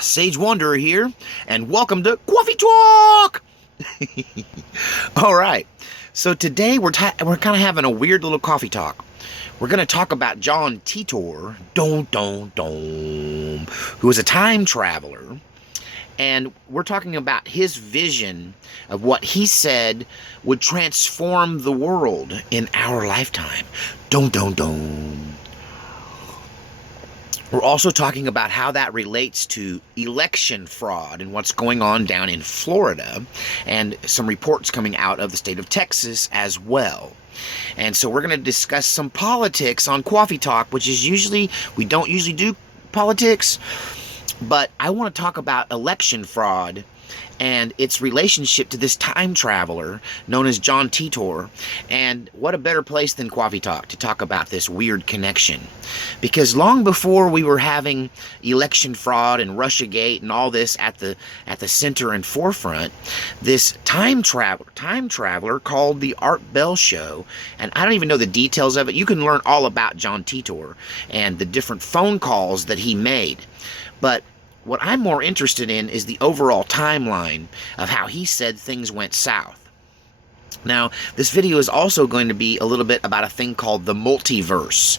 Sage Wanderer here, and welcome to Coffee Talk! Alright, so today we're kind of having a weird little coffee talk. We're going to talk about John Titor, who was a time traveler, and we're talking about his vision of what he said would transform the world in our lifetime. We're also talking about how that relates to election fraud and what's going on down in Florida, and some reports coming out of the state of Texas as well. And so we're going to discuss some politics on Coffee Talk, which is we don't usually do politics, but I want to talk about election fraud and its relationship to this time traveler known as John Titor. And what a better place than Coffee Talk to talk about this weird connection. Because long before we were having election fraud and Russiagate and all this at the center and forefront, this time traveler called the Art Bell Show, and I don't even know the details of it. You can learn all about John Titor and the different phone calls that he made. But what I'm more interested in is the overall timeline of how he said things went south. Now, this video is also going to be a little bit about a thing called the Multiverse.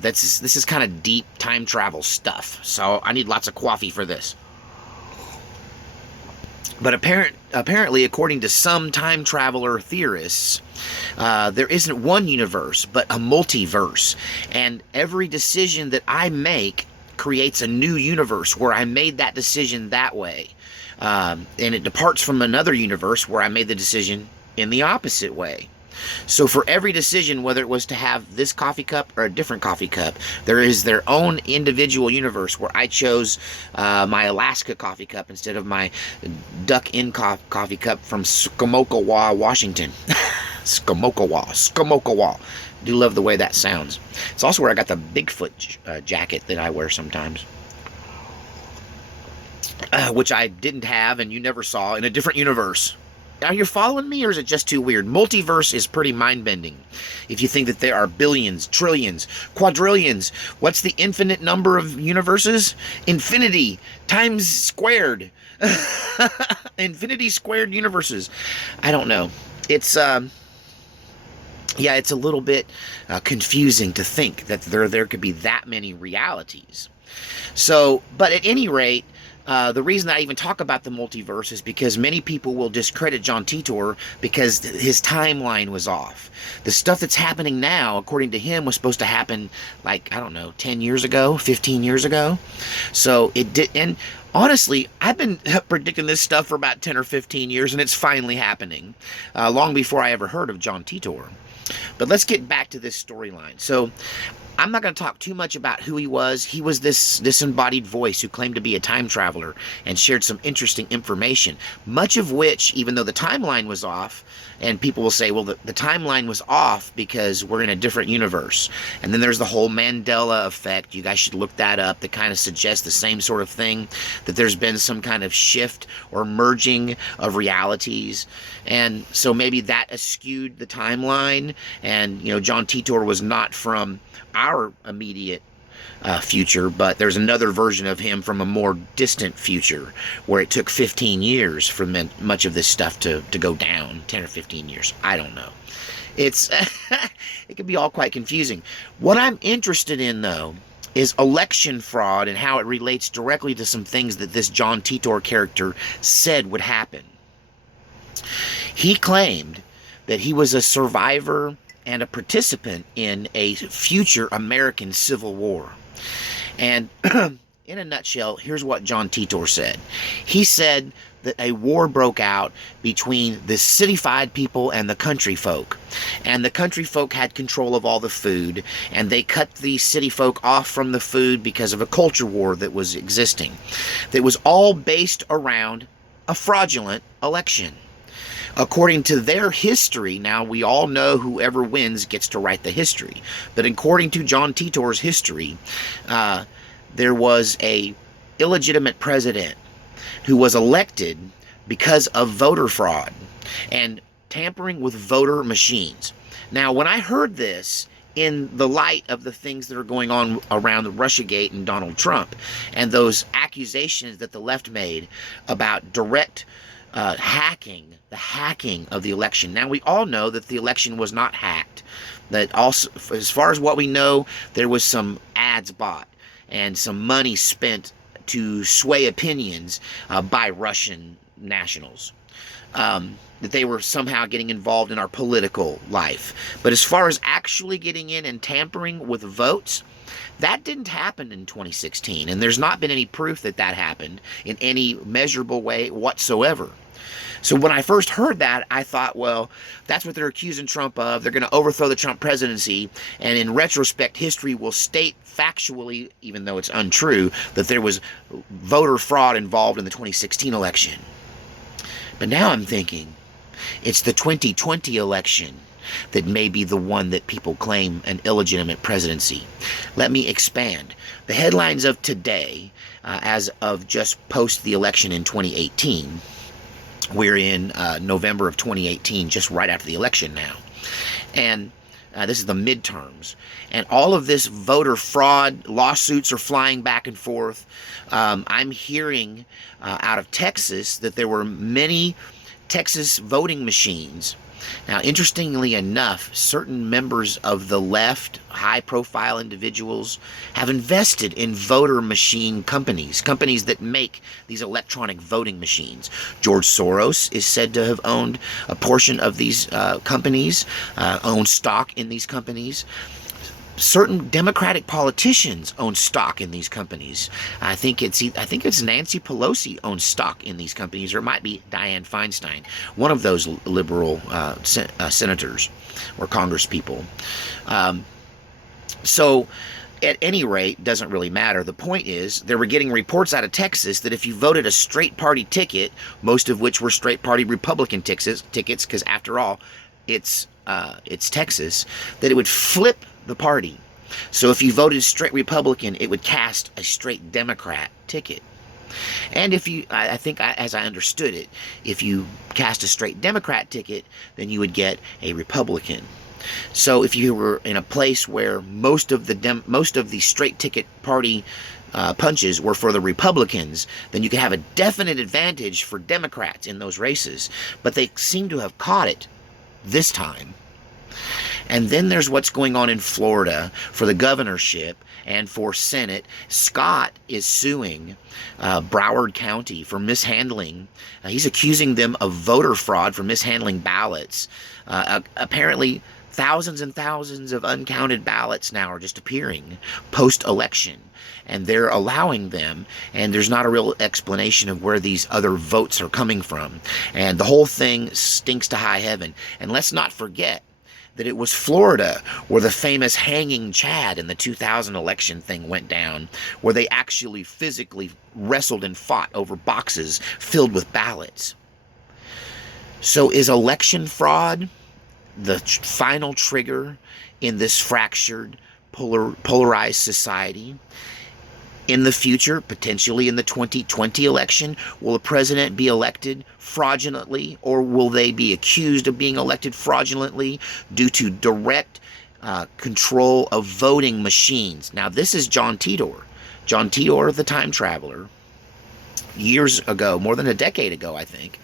This is kind of deep time travel stuff, so I need lots of coffee for this. But apparently, according to some time traveler theorists, there isn't one universe, but a multiverse. And every decision that I make creates a new universe where I made that decision that way. And it departs from another universe where I made the decision in the opposite way. So for every decision, whether it was to have this coffee cup or a different coffee cup, there is their own individual universe where I chose my Alaska coffee cup instead of my Duck Inn coffee cup from Skomokawah, Washington. Skomokawah. Do love the way that sounds. It's also where I got the Bigfoot jacket that I wear sometimes. Which I didn't have and you never saw in a different universe. Are you following me, or is it just too weird? Multiverse is pretty mind-bending. If you think that there are billions, trillions, quadrillions, what's the infinite number of universes? Infinity times squared. Infinity squared universes. I don't know. It's it's a little bit confusing to think that there could be that many realities. So, but at any rate, the reason that I even talk about the multiverse is because many people will discredit John Titor because his timeline was off. The stuff that's happening now, according to him, was supposed to happen, like, I don't know, 10 years ago, 15 years ago. So it did, and honestly, I've been predicting this stuff for about 10 or 15 years, and it's finally happening, long before I ever heard of John Titor. But let's get back to this storyline. So I'm not going to talk too much about who he was. He was this disembodied voice who claimed to be a time traveler and shared some interesting information, much of which, even though the timeline was off, and people will say, well, the timeline was off because we're in a different universe. And then there's the whole Mandela effect. You guys should look that up. That kind of suggests the same sort of thing, that there's been some kind of shift or merging of realities. And so maybe that eschewed the timeline. And, John Titor was not from our immediate future, but there's another version of him from a more distant future where it took 15 years for much of this stuff to go down. 10 or 15 years. I don't know. It's it can be all quite confusing. What I'm interested in, though, is election fraud and how it relates directly to some things that this John Titor character said would happen. He claimed that he was a survivor and a participant in a future American Civil War. And in a nutshell, here's what John Titor said. He said that a war broke out between the citified people and the country folk. And the country folk had control of all the food, and they cut the city folk off from the food because of a culture war that was existing. That was all based around a fraudulent election. According to their history, now we all know whoever wins gets to write the history, but according to John Titor's history, there was a illegitimate president who was elected because of voter fraud and tampering with voter machines. Now, when I heard this, in the light of the things that are going on around the Russiagate and Donald Trump, and those accusations that the left made about direct the hacking of the election. Now, we all know that the election was not hacked. That also, as far as what we know, there was some ads bought and some money spent to sway opinions by Russian nationals. That they were somehow getting involved in our political life. But as far as actually getting in and tampering with votes, that didn't happen in 2016. And there's not been any proof that that happened in any measurable way whatsoever. So when I first heard that, I thought, well, that's what they're accusing Trump of. They're going to overthrow the Trump presidency. And in retrospect, history will state factually, even though it's untrue, that there was voter fraud involved in the 2016 election. But now I'm thinking, it's the 2020 election that may be the one that people claim an illegitimate presidency. Let me expand. The headlines of today, as of just post the election in 2018, we're in November of 2018, just right after the election now. And this is the midterms. And all of this voter fraud lawsuits are flying back and forth. I'm hearing out of Texas that there were many Texas voting machines. Now, interestingly enough, certain members of the left, high-profile individuals, have invested in voter machine companies that make these electronic voting machines. George Soros is said to have owned a portion of these companies, owned stock in these companies. Certain Democratic politicians own stock in these companies. I think it's Nancy Pelosi owns stock in these companies, or it might be Dianne Feinstein, one of those liberal senators or congresspeople. So, at any rate, doesn't really matter. The point is, they were getting reports out of Texas that if you voted a straight party ticket, most of which were straight party Republican tickets, because after all, it's Texas, that it would flip the party. So if you voted straight Republican, it would cast a straight Democrat ticket. And if you, I think, as I understood it, if you cast a straight Democrat ticket, then you would get a Republican. So if you were in a place where most of the straight ticket party punches were for the Republicans, then you could have a definite advantage for Democrats in those races. But they seem to have caught it this time. And then there's what's going on in Florida for the governorship and for Senate. Scott is suing Broward County for mishandling. He's accusing them of voter fraud for mishandling ballots. Apparently, thousands and thousands of uncounted ballots now are just appearing post-election. And they're allowing them, and there's not a real explanation of where these other votes are coming from. And the whole thing stinks to high heaven. And let's not forget that it was Florida where the famous hanging Chad in the 2000 election thing went down, where they actually physically wrestled and fought over boxes filled with ballots. So is election fraud the final trigger in this fractured, polarized society? In the future, potentially in the 2020 election, will a president be elected fraudulently, or will they be accused of being elected fraudulently due to direct control of voting machines? Now, this is John Titor. John Titor, the time traveler, years ago, more than a decade ago, I think.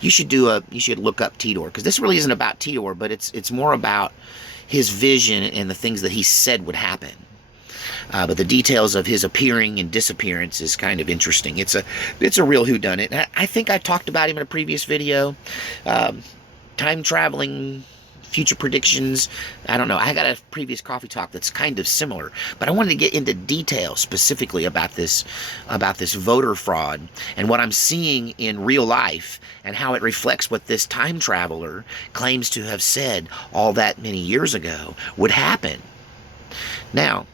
You should look up Titor, because this really isn't about Titor, but it's more about his vision and the things that he said would happen. But the details of his appearing and disappearance is kind of interesting. It's a real whodunit. I think I talked about him in a previous video. Time traveling, future predictions. I don't know. I got a previous coffee talk that's kind of similar, but I wanted to get into detail specifically about this voter fraud and what I'm seeing in real life and how it reflects what this time traveler claims to have said all that many years ago would happen. Now,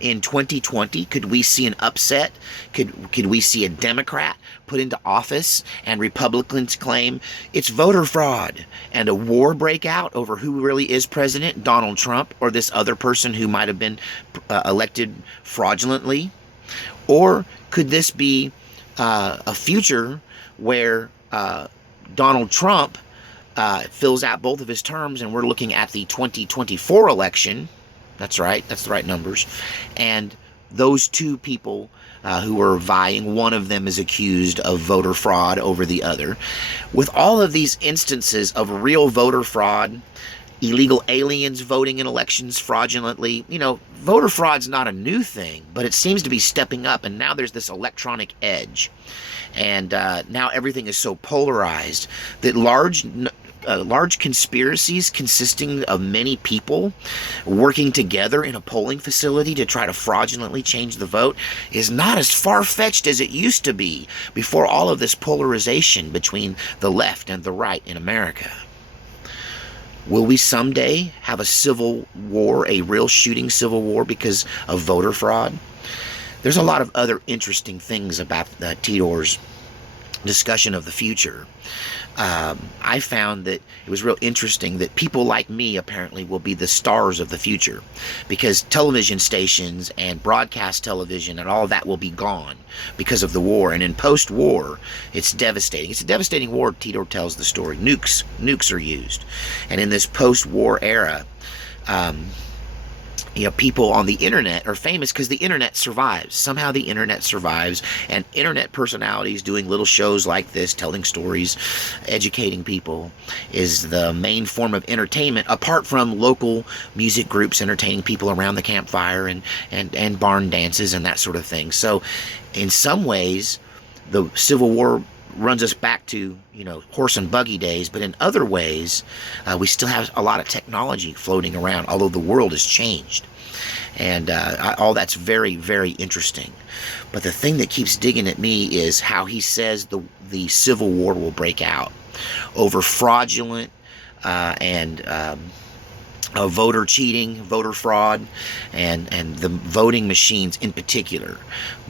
in 2020, could we see an upset? Could we see a Democrat put into office and Republicans claim it's voter fraud and a war break out over who really is president, Donald Trump or this other person who might have been elected fraudulently? Or could this be a future where Donald Trump fills out both of his terms, and we're looking at the 2024 election. That's right, that's the right numbers. And those two people who are vying, one of them is accused of voter fraud over the other. With all of these instances of real voter fraud, illegal aliens voting in elections fraudulently, voter fraud's not a new thing, but it seems to be stepping up, and now there's this electronic edge. And now everything is so polarized that large conspiracies consisting of many people working together in a polling facility to try to fraudulently change the vote is not as far-fetched as it used to be before all of this polarization between the left and the right in America. Will we someday have a civil war, a real shooting civil war because of voter fraud? There's a lot of other interesting things about Titor's discussion of the future. I found that it was real interesting that people like me apparently will be the stars of the future, because television stations and broadcast television and all of that will be gone because of the war. And in post-war, it's devastating. It's a devastating war. Titor tells the story. Nukes are used. And in this post-war era, people on the internet are famous because the internet survives. Somehow the internet survives, and internet personalities doing little shows like this, telling stories, educating people, is the main form of entertainment, apart from local music groups entertaining people around the campfire and barn dances and that sort of thing. So in some ways, the Civil War runs us back to, horse and buggy days, but in other ways, we still have a lot of technology floating around, although the world has changed. And all that's very, very interesting. But the thing that keeps digging at me is how he says the Civil War will break out over fraudulent and voter cheating, voter fraud, and the voting machines in particular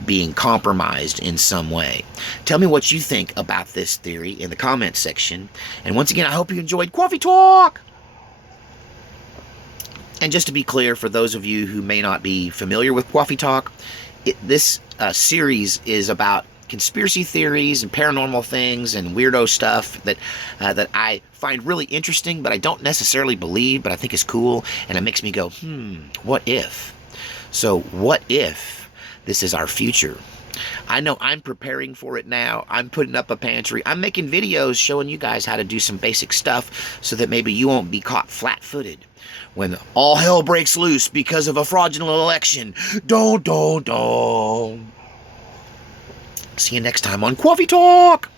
being compromised in some way. Tell me what you think about this theory in the comments section. And once again, I hope you enjoyed Coffee Talk! And just to be clear, for those of you who may not be familiar with Coffee Talk, this series is about conspiracy theories and paranormal things and weirdo stuff that I find really interesting, but I don't necessarily believe, but I think is cool, and it makes me go, what if? So what if this is our future? I know I'm preparing for it now. I'm putting up a pantry. I'm making videos showing you guys how to do some basic stuff so that maybe you won't be caught flat-footed when all hell breaks loose because of a fraudulent election. Don't. See you next time on Coffee Talk!